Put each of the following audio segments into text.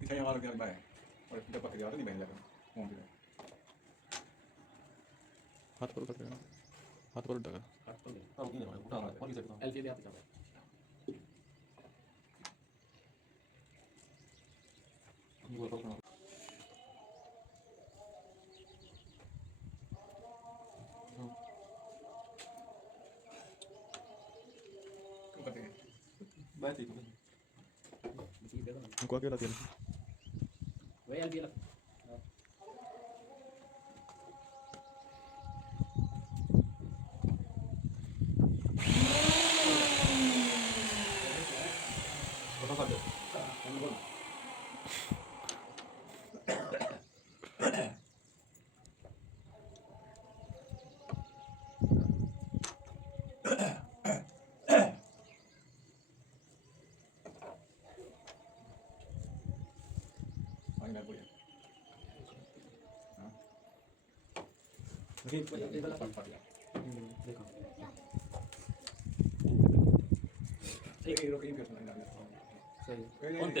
Saya yang malu yang baik. Oleh kita pakai dia tu ni banyak kan. Mungkin. हाथ पर उठा हाथ पर उठा हाथ तो नहीं Tahu ini mana? Udah, mau bisa kita. LCD हाथ दिखा Ini gua tahu kan. Kau kata. Baik itu. Machine दे दो ना उनको अकेला तेल वही एलसीडी लग Kau tahu tak? हम बोल Ini nak boleh. मशीन ये वाला पार्ट दिया देखो Ini rok ini biasa nak. सही Ente,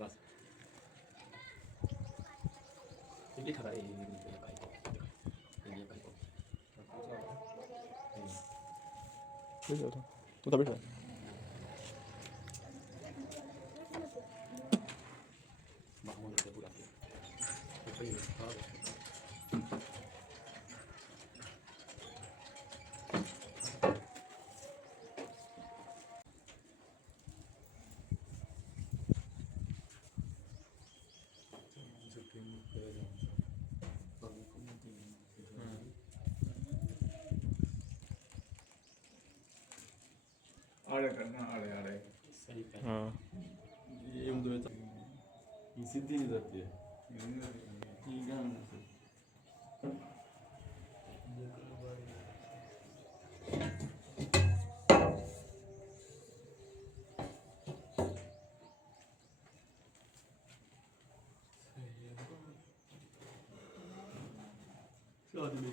बस ये दिखा रहा है ये पाइप ये पाइप ले जाओ तो तभी से माहौल से पूरा ऊपर ही Ada kan? Ada. सही है हाँ ये उधर ये सीधी नहीं जाती है ये क्या क्या आदमी